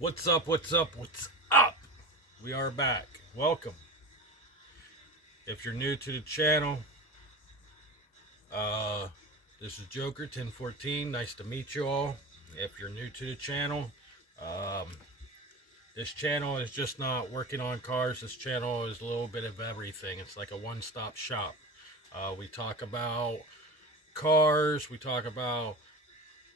What's up? What's up? What's up? We are back. Welcome. If you're new to the channel, uh, this is Joker 1014. Nice to meet you all. If you're new to the channel, um, this channel is just not working on cars. This channel is a little bit of everything. It's like a one-stop shop. We talk about cars. We talk about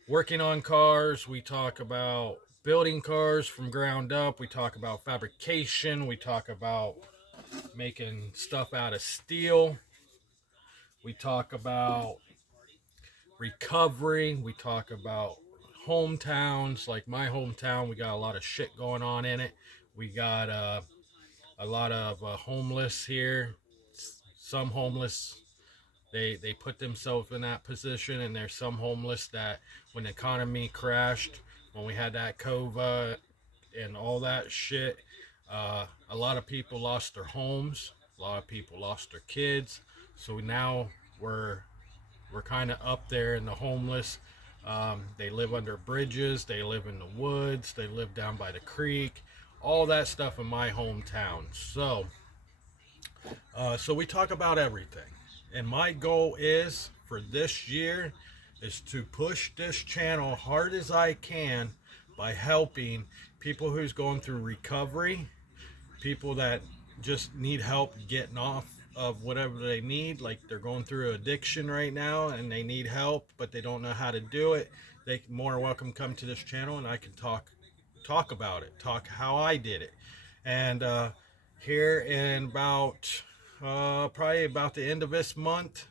working on cars. We talk about building cars from ground up. We talk about fabrication. We talk about making stuff out of steel. We talk about recovery. We talk about hometowns. Like my hometown, we got a lot of shit going on in it. We got a lot of homeless here. Some homeless, they put themselves in that position, and there's some homeless that when the economy crashed, when we had that COVID and all that shit, a lot of people lost their homes. A lot of people lost their kids. So now we're kind of up there in the homeless. They live under bridges. They live in the woods. They live down by the creek. All that stuff in my hometown. So we talk about everything. And my goal is for this year is to push this channel hard as I can by helping people who's going through recovery, people that just need help getting off of whatever they need, like they're going through addiction right now and they need help but they don't know how to do it. They can more welcome come to this channel and I can talk about it, talk how I did it. And here in about probably about the end of this month,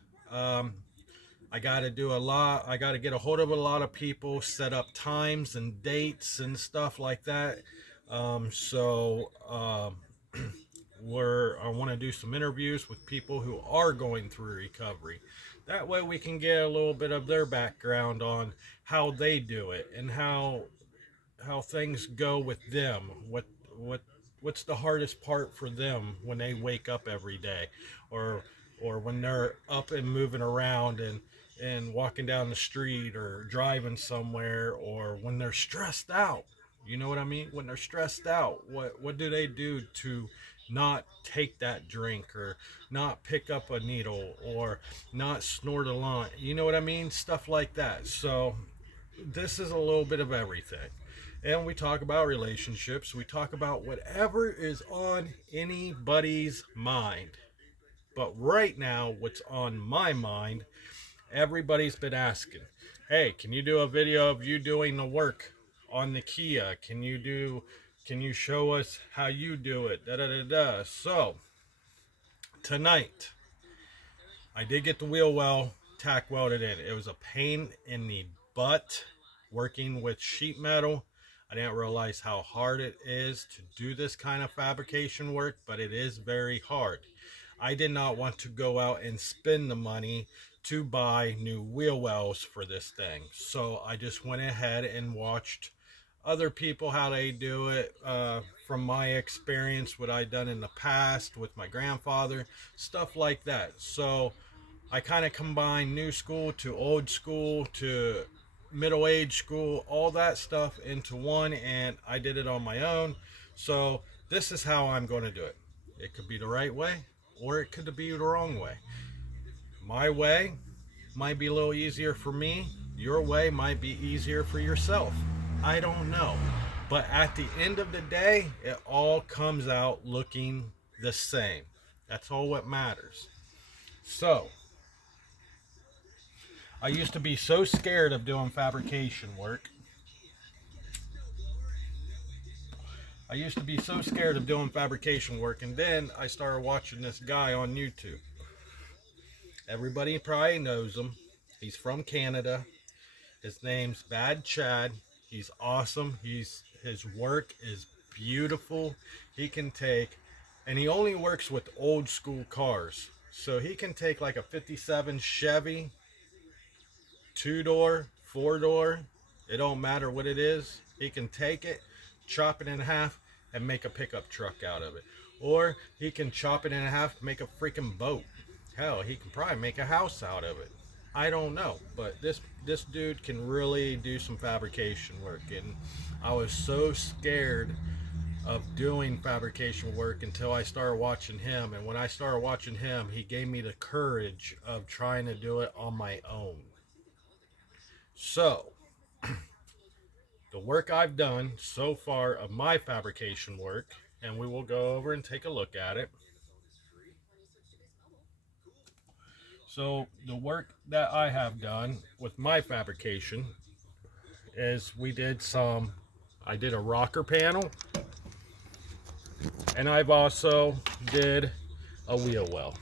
I got to do a lot. I got to get a hold of a lot of people, set up times and dates and stuff like that. So I want to do some interviews with people who are going through recovery. That way we can get a little bit of their background on how they do it and how things go with them. What's the hardest part for them when they wake up every day, or when they're up and moving around and walking down the street or driving somewhere, or when they're stressed out. You know what I mean? When they're stressed out, what do they do to not take that drink, or not pick up a needle, or not snort a line? You know what I mean? Stuff like that. So this is a little bit of everything. And we talk about relationships. We talk about whatever is on anybody's mind. But right now, what's on my mind, everybody's been asking, hey, can you do a video of you doing the work on the Kia? Can you show us how you do it? Da da da da. So tonight, I did get the wheel well tack welded in. It was a pain in the butt working with sheet metal. I didn't realize how hard it is to do this kind of fabrication work, but it is very hard. I did not want to go out and spend the money to buy new wheel wells for this thing. So I just went ahead and watched other people how they do it, from my experience, what I done in the past with my grandfather, stuff like that. So I kind of combine new school to old school to middle age school, all that stuff into one, and I did it on my own. So this is how I'm going to do it. It could be the right way or it could be the wrong way. My way might be a little easier for me. Your way might be easier for yourself. I don't know. But at the end of the day, it all comes out looking the same. That's all what matters. So I used to be so scared of doing fabrication work. And then I started watching this guy on YouTube. Everybody probably knows him. He's from Canada. His name's Bad Chad. He's awesome. His work is beautiful. And he only works with old school cars. So he can take like a 57 Chevy, 2-door, 4-door, it don't matter what it is. He can take it, chop it in half, and make a pickup truck out of it. Or he can chop it in half, make a freaking boat. Hell, he can probably make a house out of it. I don't know, but this dude can really do some fabrication work, and I was so scared of doing fabrication work until I started watching him. And when I started watching him, he gave me the courage of trying to do it on my own. So, the work I've done so far of my fabrication work, and we will go over and take a look at it. So, the work that I have done with my fabrication is I did a rocker panel, and I've also did a wheel well.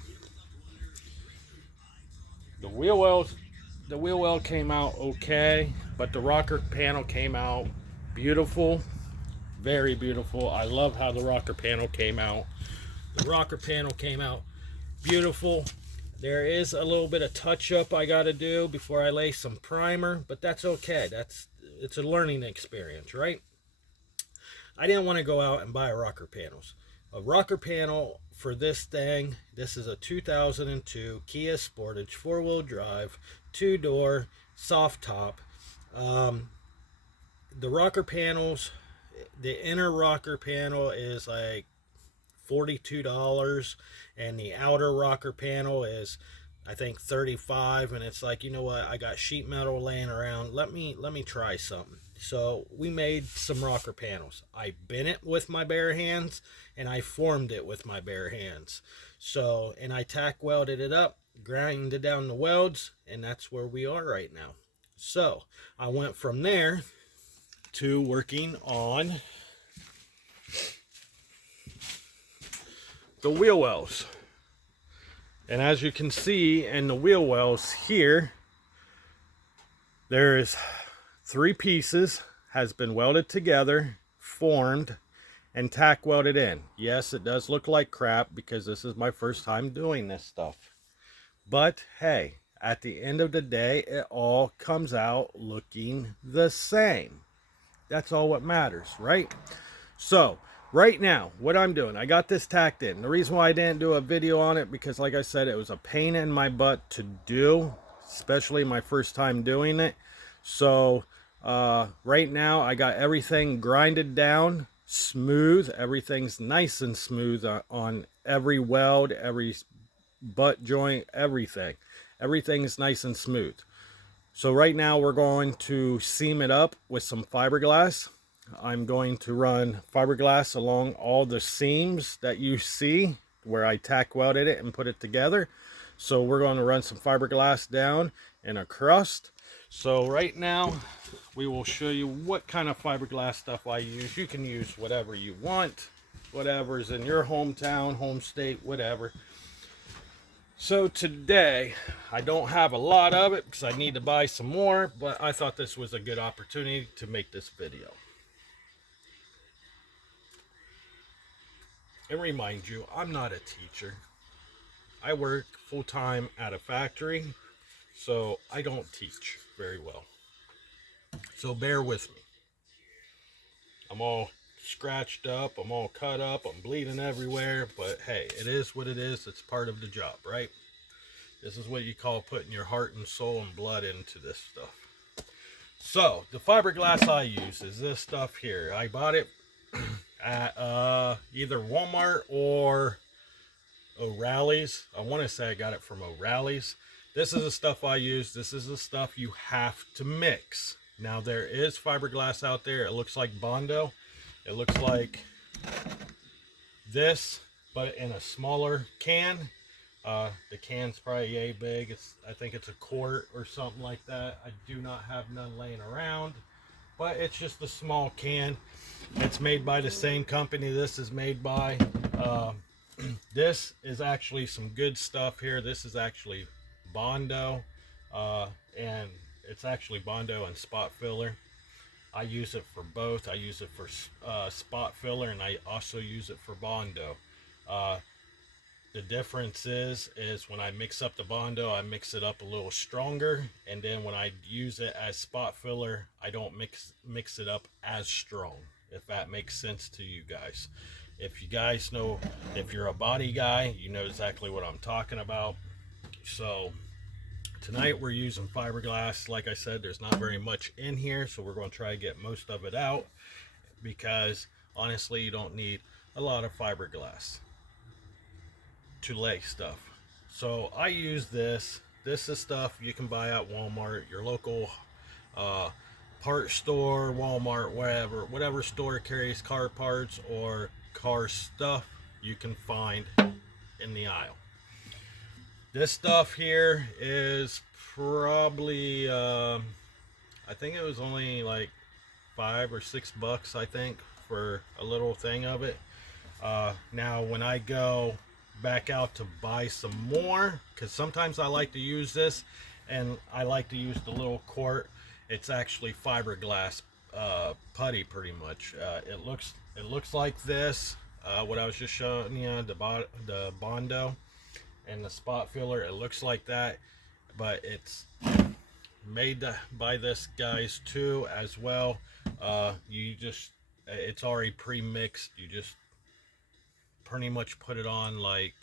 The wheel wells, the wheel well came out okay, but the rocker panel came out beautiful, very beautiful. I love how the rocker panel came out. The rocker panel came out beautiful. There is a little bit of touch up I got to do before I lay some primer, but that's okay. It's a learning experience, right? I didn't want to go out and buy rocker panels. A rocker panel for this thing, this is a 2002 Kia Sportage 4-wheel drive, 2-door, soft top. The rocker panels, the inner rocker panel is like $42, and the outer rocker panel is I think 35, and it's like, you know what, I got sheet metal laying around, let me try something. So we made some rocker panels. I bent it with my bare hands, and I formed it with my bare hands. So, and I tack welded it up, grinded down the welds, and that's where we are right now. So I went from there to working on the wheel wells. And as you can see in the wheel wells here, there is 3 pieces, has been welded together, formed, and tack welded in. Yes, it does look like crap because this is my first time doing this stuff. But hey, at the end of the day, it all comes out looking the same. That's all what matters, right? So, right now, what I'm doing, I got this tacked in. The reason why I didn't do a video on it, because like I said, it was a pain in my butt to do, especially my first time doing it. So, right now, I got everything grinded down, smooth. Everything's nice and smooth on every weld, every butt joint, everything. Everything's nice and smooth. So right now we're going to seam it up with some fiberglass. I'm going to run fiberglass along all the seams that you see where I tack welded it and put it together. So we're going to run some fiberglass down in a crust. So right now we will show you what kind of fiberglass stuff I use. You can use whatever you want, whatever's in your hometown, home state, whatever. So today, I don't have a lot of it because I need to buy some more, but I thought this was a good opportunity to make this video. And remind you, I'm not a teacher. I work full-time at a factory, so I don't teach very well. So bear with me. I'm all scratched up, I'm all cut up, I'm bleeding everywhere, but hey, it is what it is. It's part of the job, right? This is what you call putting your heart and soul and blood into this stuff. So the fiberglass I use is this stuff here. I bought it at either Walmart or O'Reilly's. I want to say I got it from O'Reilly's. This is the stuff I use. This is the stuff you have to mix. Now there is fiberglass out there. It looks like Bondo. It looks like this, but in a smaller can. The can's probably yay big. I think it's a quart or something like that. I do not have none laying around, but it's just a small can. It's made by the same company this is made by. This is actually some good stuff here. This is actually Bondo, and it's actually Bondo and spot filler. I use it for both. I use it for spot filler, and I also use it for Bondo. The difference is when I mix up the Bondo, I mix it up a little stronger, and then when I use it as spot filler, I don't mix it up as strong, if that makes sense to you guys. If you guys know, if you're a body guy, you know exactly what I'm talking about. So Tonight we're using fiberglass. Like I said, there's not very much in here, so we're going to try to get most of it out, because honestly you don't need a lot of fiberglass to lay stuff. So I use this. This is stuff you can buy at Walmart, your local part store, Walmart, whatever store carries car parts or car stuff, you can find in the aisle. This stuff here is probably I think it was only like $5 or $6, I think, for a little thing of it. Now when I go back out to buy some more, because sometimes I like to use this, and I like to use the little quart. It's actually fiberglass putty, pretty much. It looks like this. What I was just showing you, the Bondo and the spot filler, it looks like that, but it's made by this guys too as well. It's already pre-mixed. You just pretty much put it on like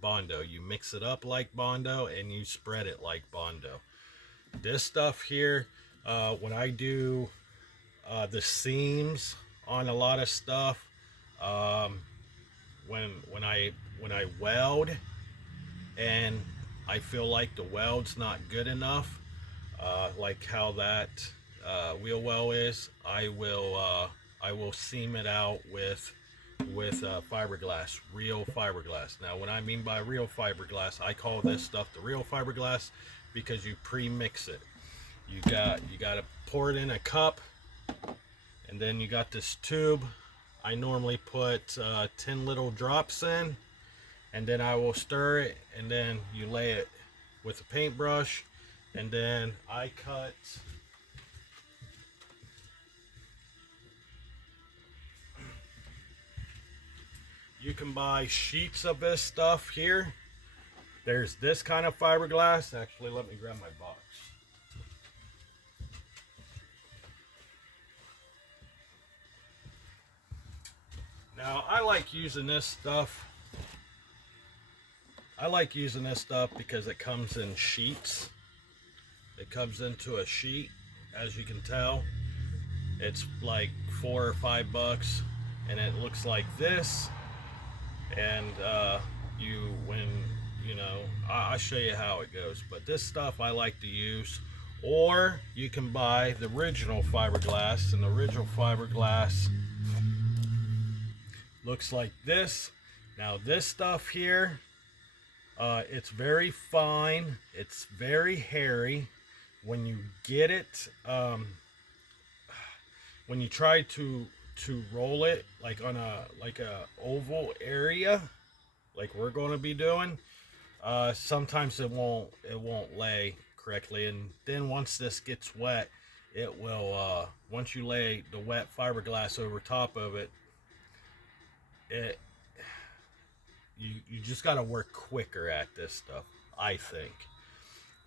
Bondo. You mix it up like Bondo and you spread it like Bondo. This stuff here, when I do the seams on a lot of stuff, when I weld and I feel like the weld's not good enough, like how that wheel well is, I will seam it out with fiberglass, real fiberglass. Now what I mean by real fiberglass, I call this stuff the real fiberglass because you pre-mix it. You got to pour it in a cup, and then you got this tube. I normally put 10 little drops in, and then I will stir it, and then you lay it with a paintbrush, and then I cut you can buy sheets of this stuff here. There's this kind of fiberglass. Actually, let me grab my box. Now, I like using this stuff. Because it comes in sheets. It comes into a sheet, as you can tell. It's like $4 or $5, and it looks like this. And I'll show you how it goes. But this stuff I like to use. Or you can buy the original fiberglass, and the original fiberglass looks like this. Now this stuff here, it's very fine, it's very hairy. When you get it, when you try to roll it like on a oval area, like we're going to be doing, sometimes it won't lay correctly. And then once this gets wet, it will, once you lay the wet fiberglass over top of it, you just got to work quicker at this stuff, I think.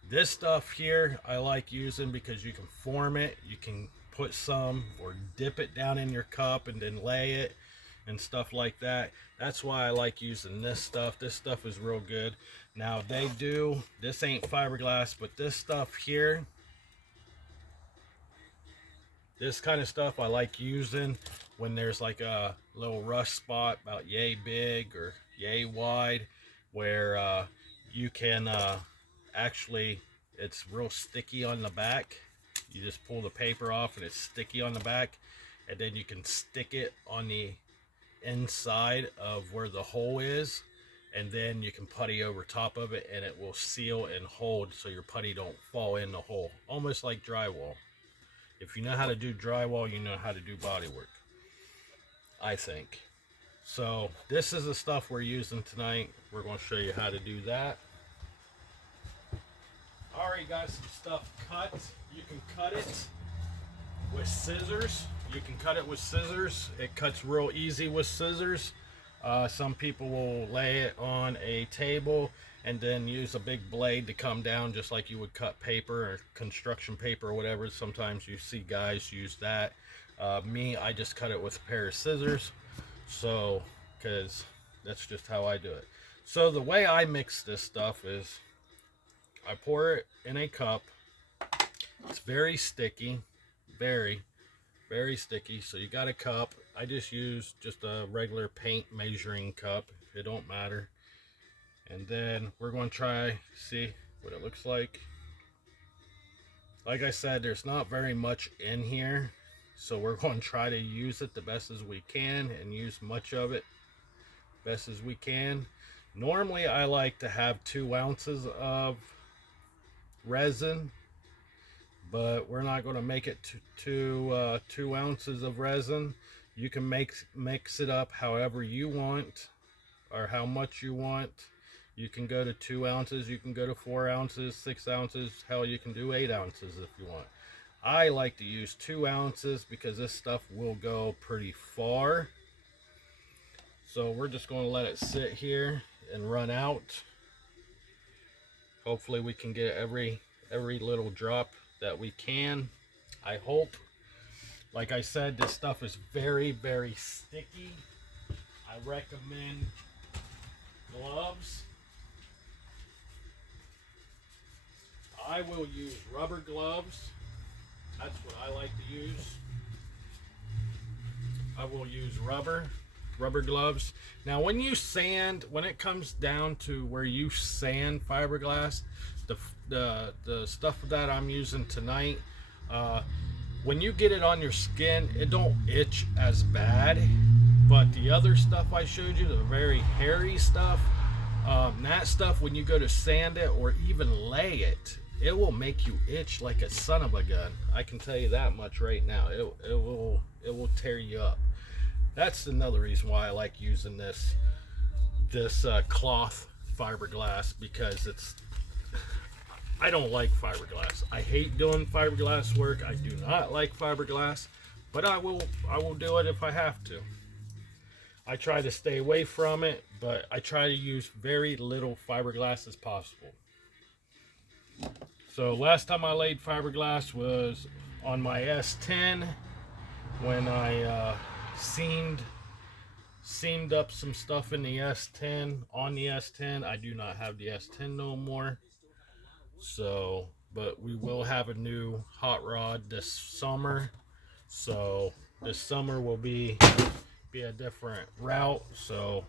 This stuff here I like using because you can form it. You can put some or dip it down in your cup and then lay it and stuff like that. That's why I like using this stuff. This stuff is real good. Now this ain't fiberglass, but this stuff here, this kind of stuff I like using when there's like a little rust spot about yay big or yay wide, where you can actually, it's real sticky on the back. You just pull the paper off and it's sticky on the back, and then you can stick it on the inside of where the hole is, and then you can putty over top of it, and it will seal and hold so your putty don't fall in the hole, almost like drywall. If you know how to do drywall, you know how to do bodywork, I think. So this is the stuff we're using tonight. We're going to show you how to do that. Already got some stuff cut. You can cut it with scissors. It cuts real easy with scissors. Some people will lay it on a table and then use a big blade to come down, just like you would cut paper or construction paper or whatever. Sometimes you see guys use that. I just cut it with a pair of scissors, so because that's just how I do it. So the way I mix this stuff is I pour it in a cup. It's very sticky, very, very sticky. So you got a cup. I just use just a regular paint measuring cup. It don't matter. And then we're going to try, see what it looks like. Like I said, there's not very much in here. So we're going to try to use it the best as we can and use much of it best as we can. Normally I like to have 2 ounces of resin, but we're not going to make it to 2 ounces of resin. You can mix it up however you want or how much you want. You can go to 2 ounces, you can go to 4 ounces, 6 ounces, hell, you can do 8 ounces if you want. I like to use 2 ounces because this stuff will go pretty far. So we're just going to let it sit here and run out. Hopefully we can get every little drop that we can. I hope. Like I said, this stuff is very, very sticky. I recommend gloves. I will use rubber gloves. That's what I like to use. I will use rubber gloves. Now when you sand, when it comes down to where you sand fiberglass, the stuff that I'm using tonight, when you get it on your skin, it don't itch as bad. But the other stuff I showed you, the very hairy stuff, that stuff, when you go to sand it or even lay it, it will make you itch like a son of a gun. I can tell you that much right now. It will tear you up. That's another reason why I like using this cloth fiberglass, because I don't like fiberglass. I hate doing fiberglass work. I do not like fiberglass, but I will do it if I have to. I try to stay away from it, but I try to use very little fiberglass as possible. So last time I laid fiberglass was on my S10 when I seamed up some stuff in the S10, on the S10. I do not have the S10 no more. So, but we will have a new hot rod this summer. So this summer will be a different route. So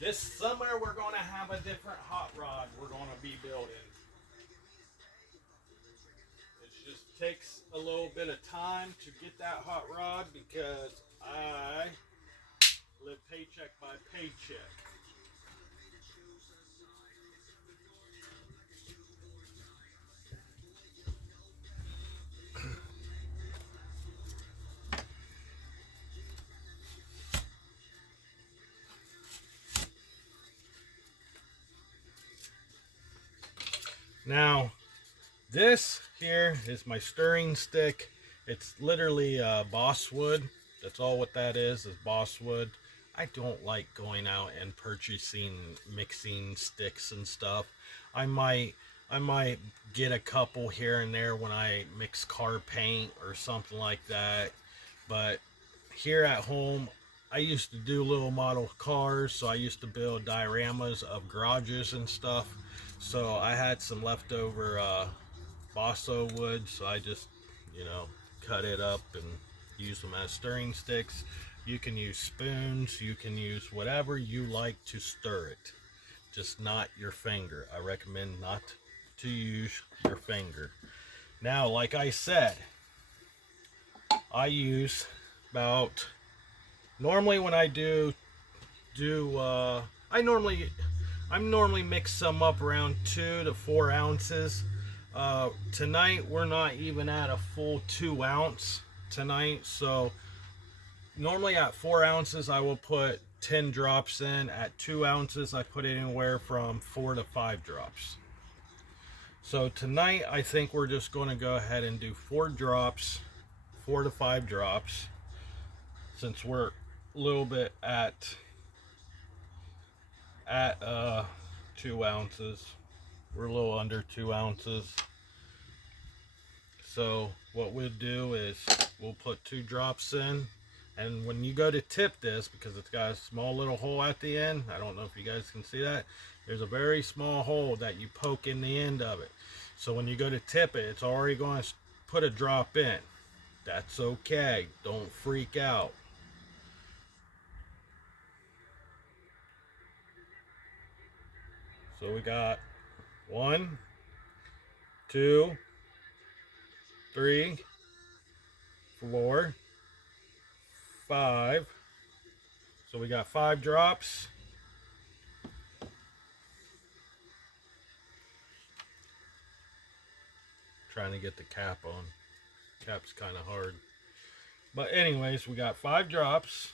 this summer we're going to have a different hot rod we're going to be building. It just takes a little bit of time to get that hot rod because I live paycheck by paycheck. Now, this here is my stirring stick. It's literally boss wood. That's all what that is boss wood. I don't like going out and purchasing mixing sticks and stuff. I might get a couple here and there when I mix car paint or something like that. But here at home, I used to do little model cars, so I used to build dioramas of garages and stuff. So I had some leftover balsa wood, so I just, cut it up and use them as stirring sticks. You can use spoons, you can use whatever you like to stir it, just not your finger. I recommend not to use your finger. Now, like I said, I use about, normally when I I normally mix some up around 2 to 4 ounces. Tonight we're not even at a full 2 ounce tonight, so normally at 4 ounces I will put 10 drops in. At 2 ounces I put anywhere from 4 to 5 drops. So tonight I think we're just going to go ahead and do 4 drops, 4 to 5 drops, since we're a little bit at 2 ounces. We're a little under 2 ounces. So what we'll do is we'll put 2 drops in, And when you go to tip this, because it's got a small little hole at the end, I don't know if you guys can see that, there's a very small hole that you poke in the end of it. So when you go to tip it, it's already going to put a drop in. That's okay. Don't freak out. So we got 1, 2, 3, 4, 5. So we got 5 drops. Trying to get the cap on. Cap's kind of hard. But anyways, we got 5 drops.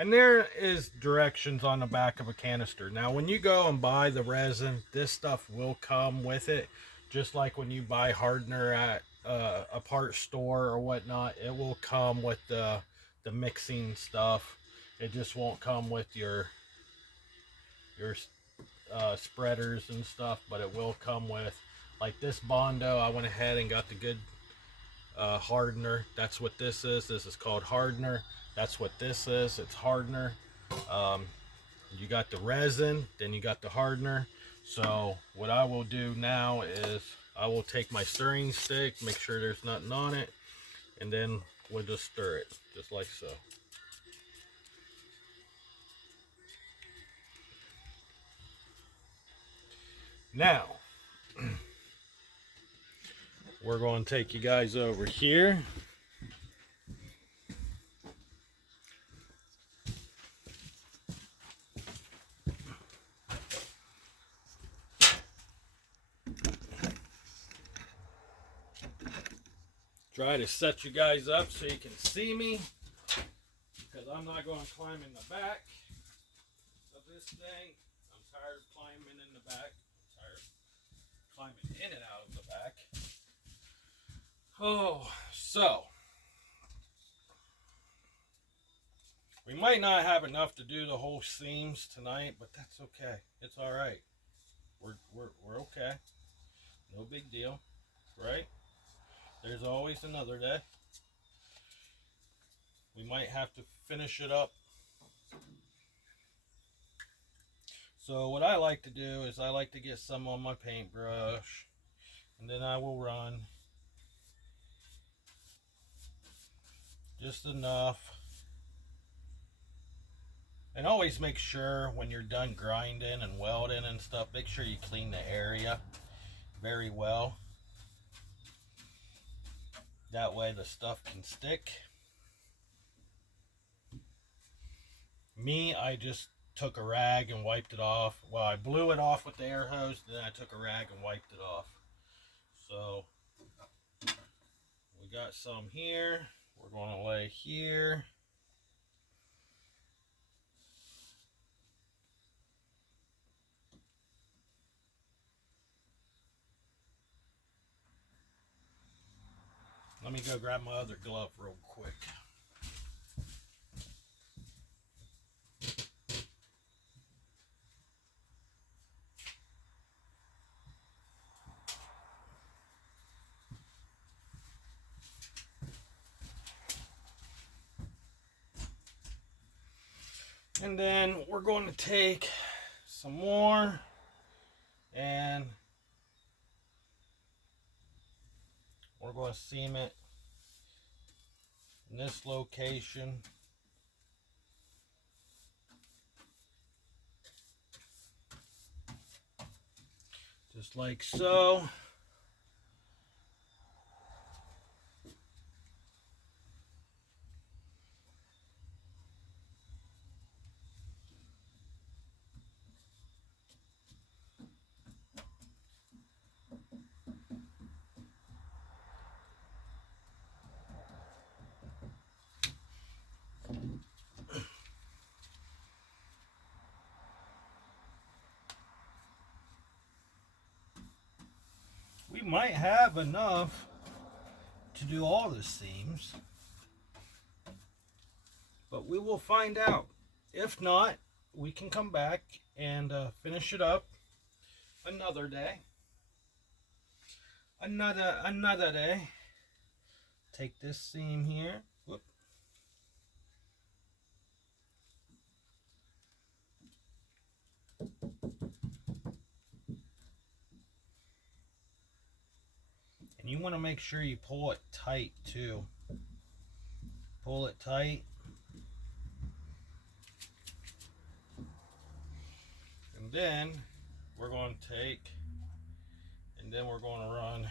And there is directions on the back of a canister. Now, when you go and buy the resin, this stuff will come with it. Just like when you buy hardener at a part store or whatnot, it will come with the mixing stuff. It just won't come with your spreaders and stuff, but it will come with, like this Bondo, I went ahead and got the good hardener. That's what this is. This is called hardener. That's what this is. It's hardener. You got the resin, then you got the hardener. So what I will do now is I will take my stirring stick, make sure there's nothing on it, and then we'll just stir it, just like so. Now, we're going to take you guys over here. Try to set you guys up so you can see me, because I'm not going to climb in the back of this thing. I'm tired of climbing in the back. I'm tired of climbing in and out of the back. Oh, so we might not have enough to do the whole seams tonight, but that's okay. It's all right. We're okay. No big deal, right? There's always another day. We might have to finish it up. So what I like to do is I like to get some on my paintbrush, and then I will run just enough. And always make sure when you're done grinding and welding and stuff, make sure you clean the area very well. That way the stuff can stick. Me, I just took a rag and wiped it off. Well, I blew it off with the air hose, then I took a rag and wiped it off. So we got some here. We're going to lay here. Let me go grab my other glove real quick. And then we're going to take some more and we're going to seam it in this location. Just like so. We might have enough to do all the seams, but we will find out. If not, we can come back and finish it up another day. Another day. Take this seam here. Whoop. You want to make sure you pull it tight too. Pull it tight. And then we're going to take, and then we're going to run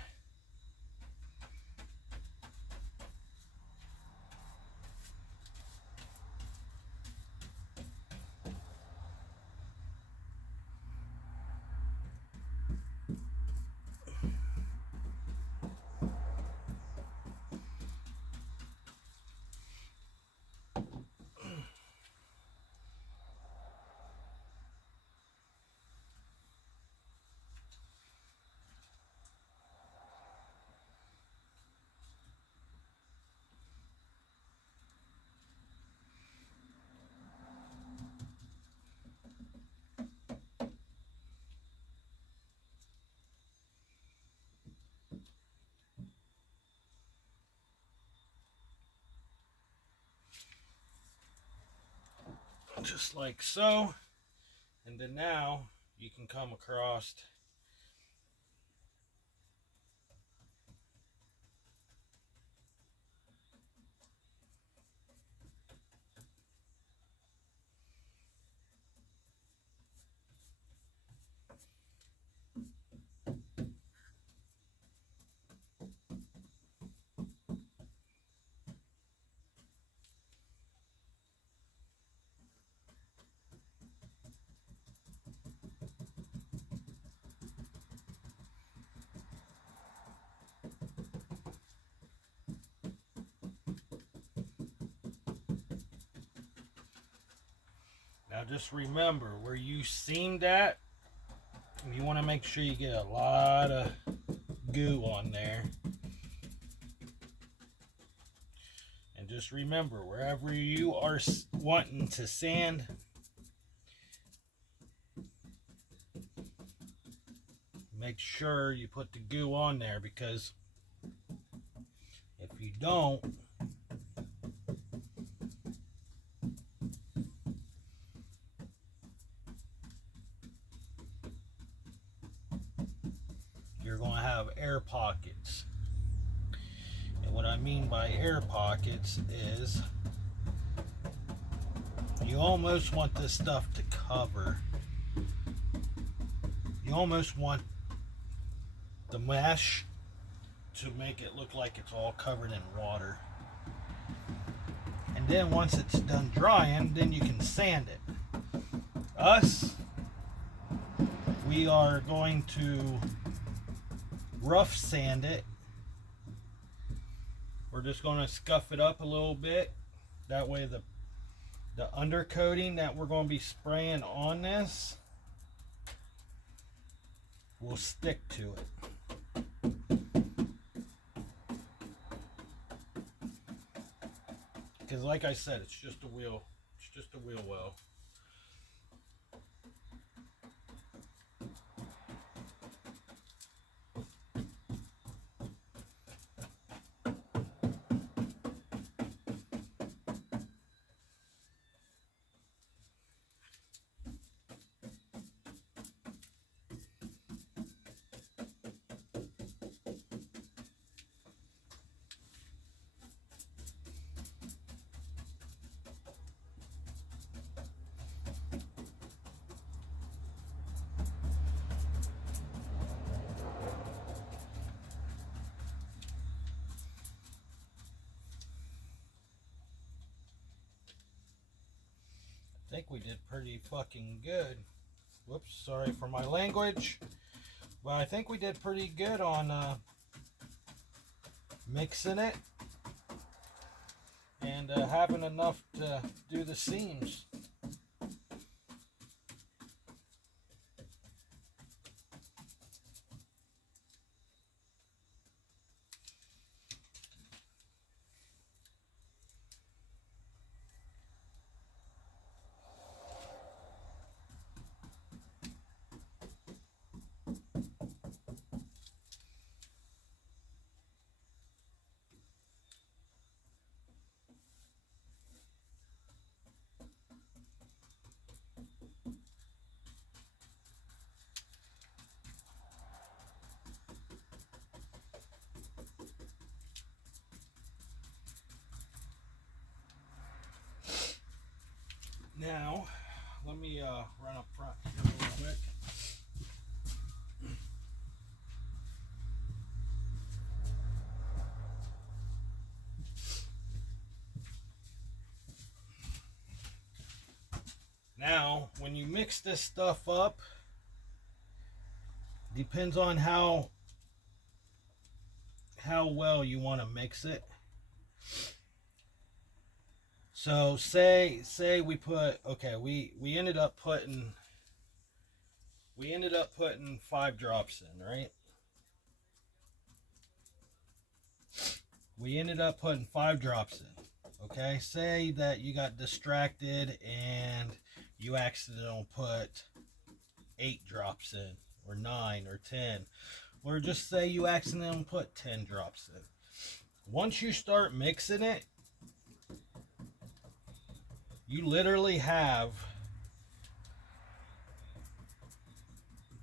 just like so. And then now you can come across now. Just remember where you seamed at, you want to make sure you get a lot of goo on there. And just remember, wherever you are wanting to sand, make sure you put the goo on there, because if you don't, you're going to have air pockets. And what I mean by air pockets is you almost want this stuff to cover. You almost want the mesh to make it look like it's all covered in water. And then once it's done drying, then you can sand it. Us, we are going to rough sand it. We're just going to scuff it up a little bit. That way the undercoating that we're going to be spraying on this will stick to it. Because like I said, it's just a wheel. It's just a wheel well. I think we did pretty fucking good. Whoops, sorry for my language. But I think we did pretty good on mixing it and having enough to do the seams. Now, when you mix this stuff up, depends on how well you want to mix it. So say we put, okay, we ended up putting 5 drops in, right? We ended up putting 5 drops in. Okay, say that you got distracted and you accidentally put 8 drops in, or 9 or 10, or just say you accidentally put 10 drops in. Once you start mixing it, you literally have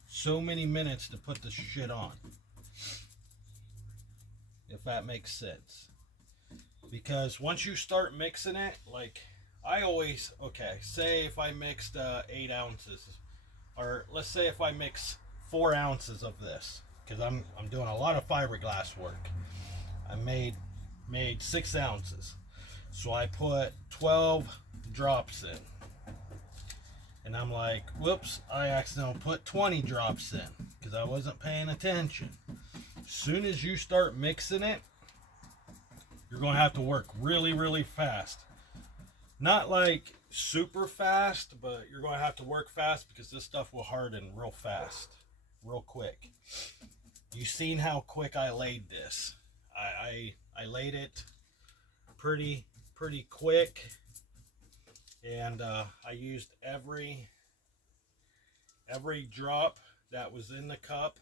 so many minutes to put the shit on, if that makes sense. Because once you start mixing it, like I always, okay, say if I mixed 8 ounces, or let's say if I mix 4 ounces of this, because I'm doing a lot of fiberglass work. I made 6 ounces, so I put 12 drops in, and I'm like, whoops, I accidentally put 20 drops in because I wasn't paying attention. As soon as you start mixing it, you're going to have to work really, really fast. Not like super fast, but you're going to have to work fast because this stuff will harden real fast, real quick. You've seen how quick I laid this. I laid it pretty quick, and I used every drop that was in the cup.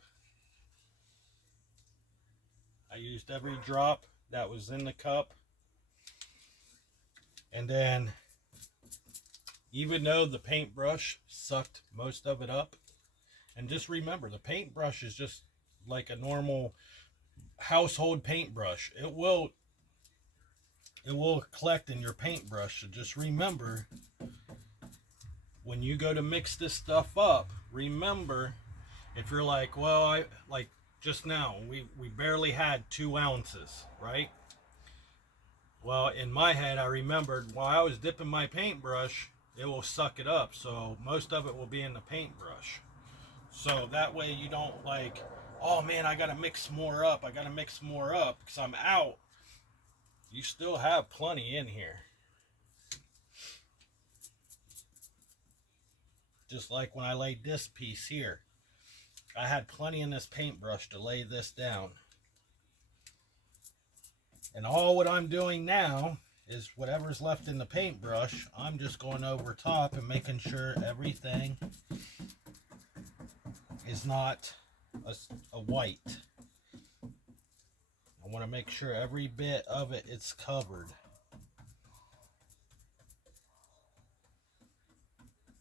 I used every drop that was in the cup. And then, even though the paintbrush sucked most of it up, and just remember, the paintbrush is just like a normal household paintbrush. It will collect in your paintbrush. So just remember, when you go to mix this stuff up, remember, if you're like, well, I like just now, we barely had 2 ounces, right? Well, in my head, I remembered while I was dipping my paintbrush, it will suck it up. So most of it will be in the paintbrush. So that way you don't like, oh man, I got to mix more up. I got to mix more up because I'm out. You still have plenty in here. Just like when I laid this piece here. I had plenty in this paintbrush to lay this down. And all what I'm doing now is whatever's left in the paintbrush, I'm just going over top and making sure everything is not a white. I want to make sure every bit of it is covered.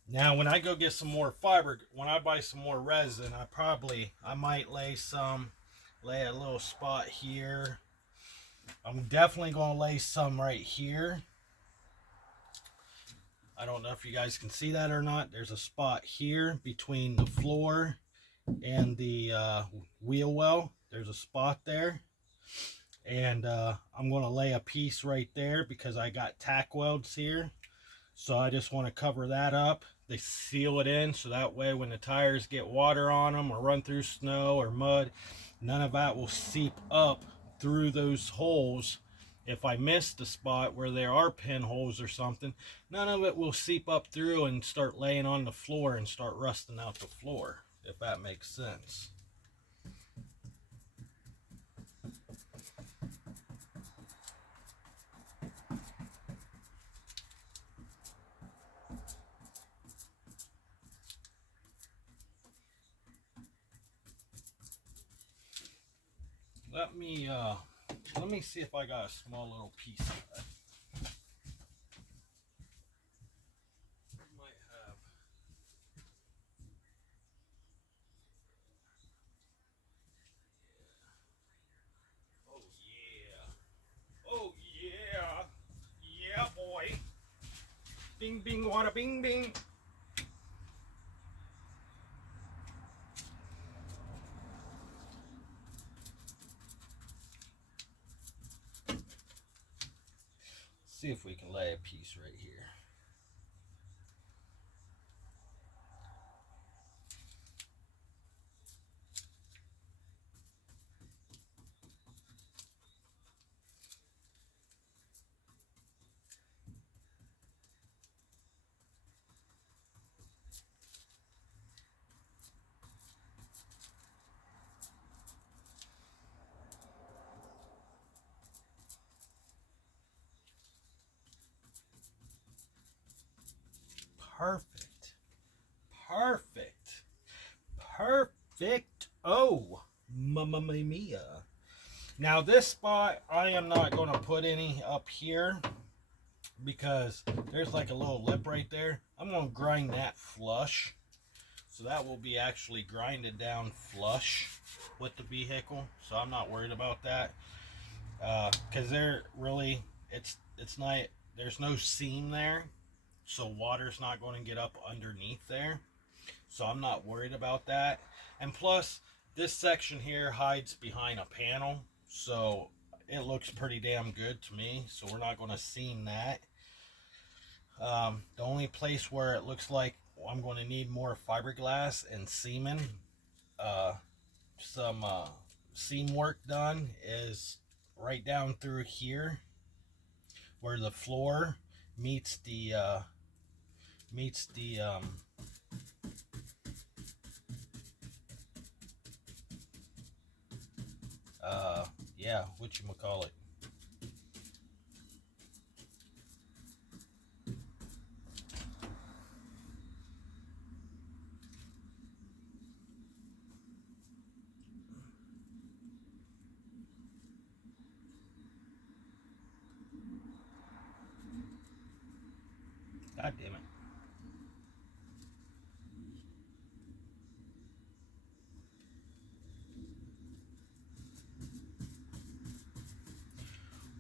Now, when I go get some more fiber, when I buy some more resin, I might lay a little spot here. I'm definitely going to lay some right here. I don't know if you guys can see that or not. There's a spot here between the floor and the wheel well. There's a spot there. And I'm going to lay a piece right there because I got tack welds here. So I just want to cover that up. They seal it in so that way when the tires get water on them or run through snow or mud, none of that will seep up through those holes. If I miss the spot where there are pinholes or something, none of it will seep up through and start laying on the floor and start rusting out the floor, if that makes sense. Let me see if I got a small little piece of that. Might have. Oh yeah. Oh yeah. Yeah, boy. Bing bing wada bing bing. See if we can lay a piece right here. Perfect. Perfect. Perfect. Oh, mamma mia. Now this spot, I am not going to put any up here because there's like a little lip right there. I'm going to grind that flush. So that will be actually grinded down flush with the vehicle. So I'm not worried about that. Because they're really, it's not, there's no seam there. So water's not going to get up underneath there. So I'm not worried about that. And plus, this section here hides behind a panel. So it looks pretty damn good to me. So we're not going to seam that. The only place where it looks like I'm going to need more fiberglass and seaming, some seam work done is right down through here where the floor meets the yeah, whatchamacallit. God damn it.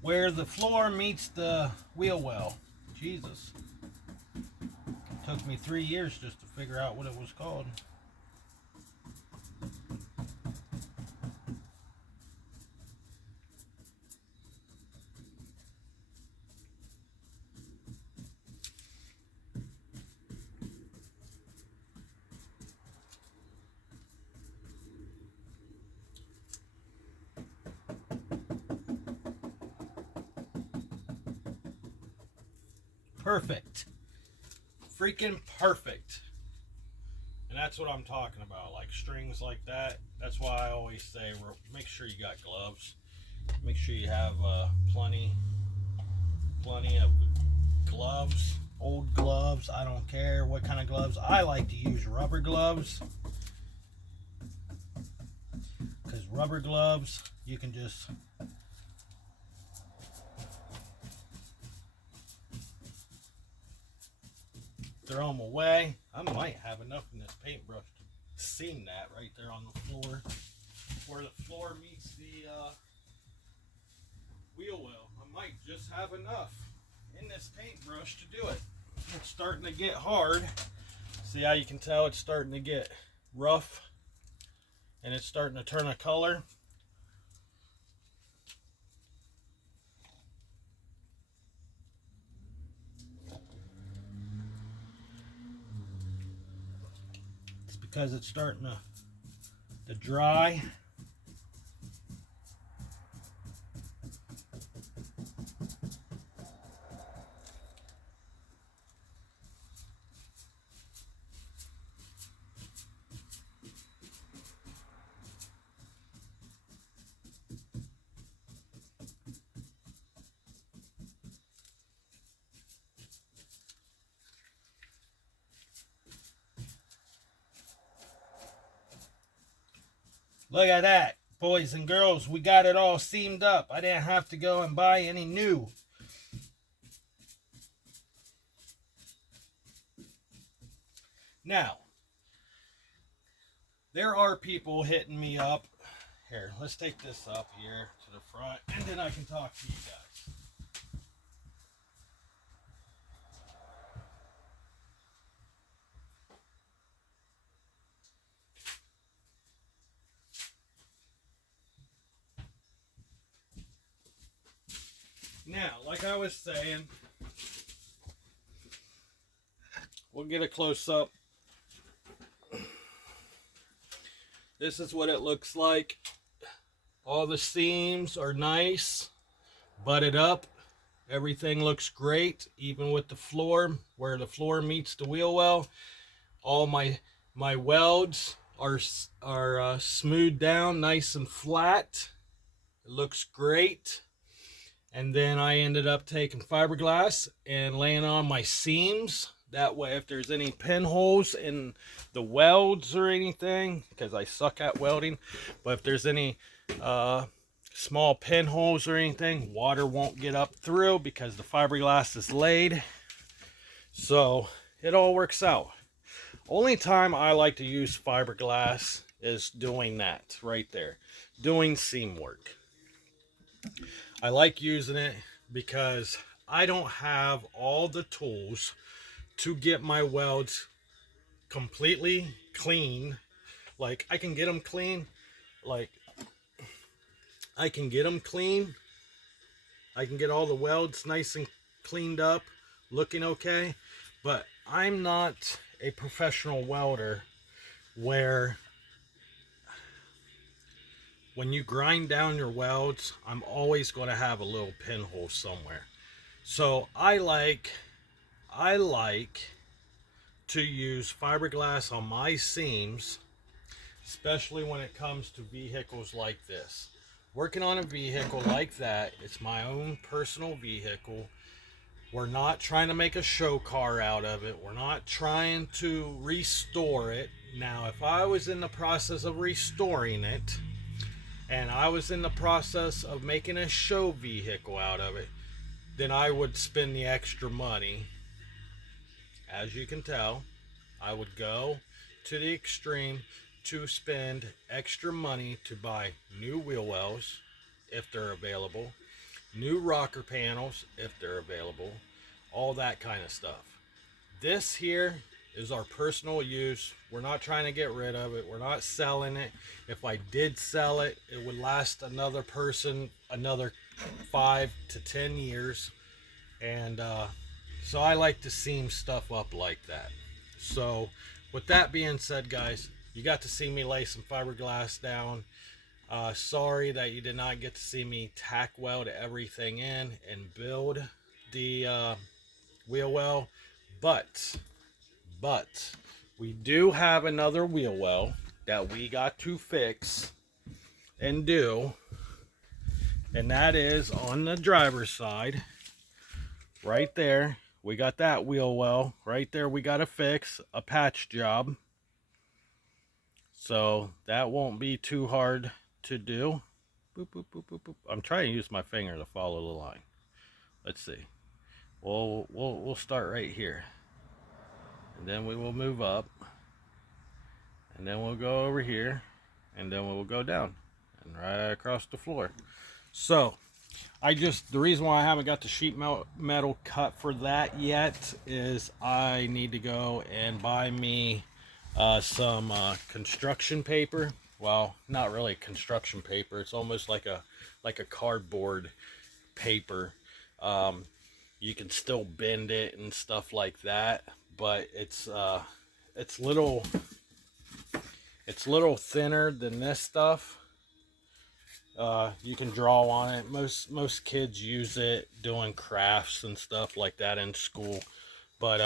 Where the floor meets the wheel well. Jesus. It took me 3 years just to figure out what it was called. Perfect. Freaking perfect. And that's what I'm talking about. Like strings like that. That's why I always say make sure you got gloves. Make sure you have plenty of gloves. Old gloves. I don't care what kind of gloves. I like to use rubber gloves. Because rubber gloves, you can just throw them away. I might have enough in this paintbrush to seam that right there on the floor. Where the floor meets the wheel well. I might just have enough in this paintbrush to do it. It's starting to get hard. See how you can tell it's starting to get rough and it's starting to turn a color. It's because it's starting to dry. Look at that, boys and girls. We got it all seamed up. I didn't have to go and buy any new. Now, there are people hitting me up. Here, let's take this up here to the front, and then I can talk to you guys. Now, like I was saying, we'll get a close-up. This is what it looks like. All the seams are nice, butted up. Everything looks great, even with the floor, where the floor meets the wheel well. All my welds are smoothed down, nice and flat. It looks great. And then I ended up taking fiberglass and laying on my seams. That way, if there's any pinholes in the welds or anything, because I suck at welding, but if there's any small pinholes or anything, water won't get up through because the fiberglass is laid. So it all works out. Only time I like to use fiberglass is doing that right there, doing seam work. I like using it because I don't have all the tools to get my welds completely clean. Like I can get them clean, I can get all the welds nice and cleaned up, looking okay, but I'm not a professional welder where when you grind down your welds, I'm always going to have a little pinhole somewhere. So I like to use fiberglass on my seams, especially when it comes to vehicles like this. Working on a vehicle like that, it's my own personal vehicle. We're not trying to make a show car out of it. We're not trying to restore it. Now, if I was in the process of restoring it, and I was in the process of making a show vehicle out of it, then I would spend the extra money. As you can tell, I would go to the extreme to spend extra money to buy new wheel wells if they're available, new rocker panels if they're available, all that kind of stuff. This here is our personal use. We're not trying to get rid of it. We're not selling it. If I did sell it, it would last another person another 5 to 10 years. And so I like to seam stuff up like that. So with that being said, guys, you got to see me lay some fiberglass down. Sorry that you did not get to see me tack weld everything in and build the wheel well, but we do have another wheel well that we got to fix and do, and that is on the driver's side right there. We got that wheel well right there. We got to fix a patch job, so that won't be too hard to do. Boop, boop, boop, boop, boop. I'm trying to use my finger to follow the line. Let's see. We'll start right here, and then we will move up, and then we'll go over here, and then we'll go down and right across the floor. So the reason why I haven't got the sheet metal cut for that yet is I need to go and buy me some construction paper. Well, not really construction paper. It's almost like a cardboard paper. You can still bend it and stuff like that, but it's little thinner than this stuff. You can draw on it. Most kids use it doing crafts and stuff like that in school, but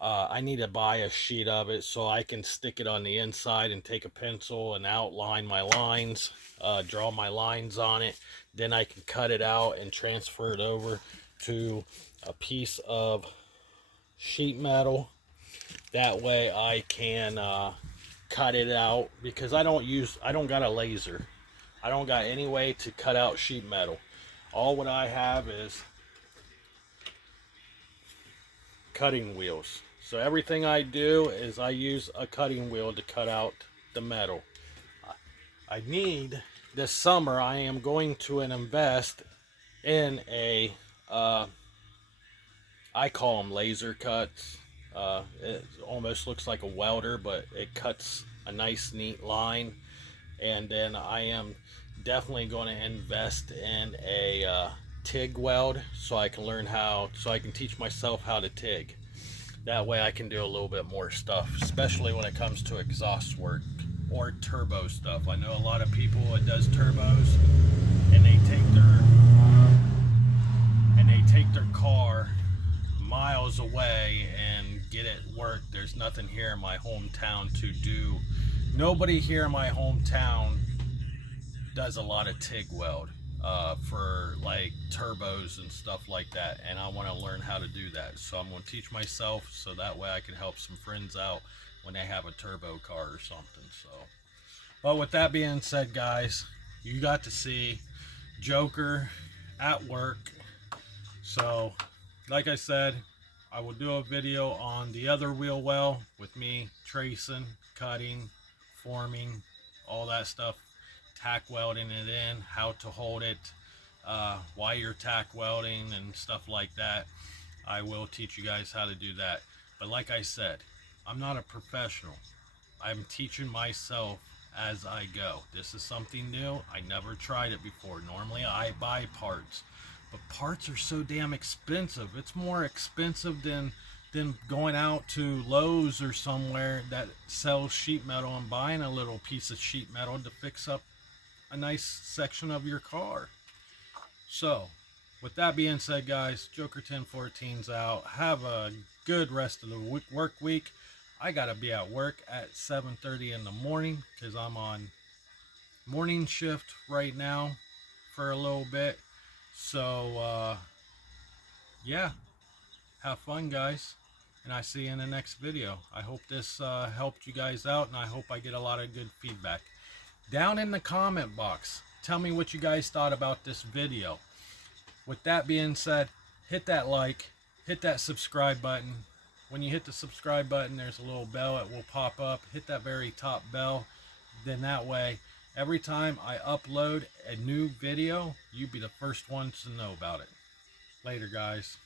I need to buy a sheet of it so I can stick it on the inside and take a pencil and outline my lines, draw my lines on it. Then I can cut it out and transfer it over to a piece of sheet metal. That way I can cut it out, because I don't got a laser. I don't got any way to cut out sheet metal. All what I have is cutting wheels. So everything I do is I use a cutting wheel to cut out the metal. I need, this summer I am going to invest in a I call them laser cuts. It almost looks like a welder, but it cuts a nice neat line. And then I am definitely going to invest in a TIG weld so I can teach myself how to TIG. That way I can do a little bit more stuff, especially when it comes to exhaust work or turbo stuff. I know a lot of people that does turbos, and they take their car miles away and get it worked. There's nothing here in my hometown to do. Nobody here in my hometown does a lot of TIG weld. for like turbos and stuff like that, and I want to learn how to do that. So I'm going to teach myself so that way I can help some friends out when they have a turbo car or something. So, but with that being said, guys, you got to see Joker at work. So, like I said, I will do a video on the other wheel well with me tracing, cutting, forming, all that stuff, tack welding it in, how to hold it, why you're tack welding and stuff like that. I will teach you guys how to do that. But like I said, I'm not a professional. I'm teaching myself as I go. This is something new. I never tried it before. Normally I buy parts, but parts are so damn expensive. It's more expensive than going out to Lowe's or somewhere that sells sheet metal and buying a little piece of sheet metal to fix up a nice section of your car. So, with that being said, guys, Joker 1014's out. Have a good rest of the work week. I gotta be at work at 7:30 in the morning because I'm on morning shift right now for a little bit. So, yeah, have fun, guys, and I see you in the next video. I hope this helped you guys out, and I hope I get a lot of good feedback. Down in the comment box, tell me what you guys thought about this video. With that being said, hit that like, hit that subscribe button. When you hit the subscribe button, there's a little bell that will pop up. Hit that very top bell. Then that way, every time I upload a new video, you'll be the first ones to know about it. Later, guys.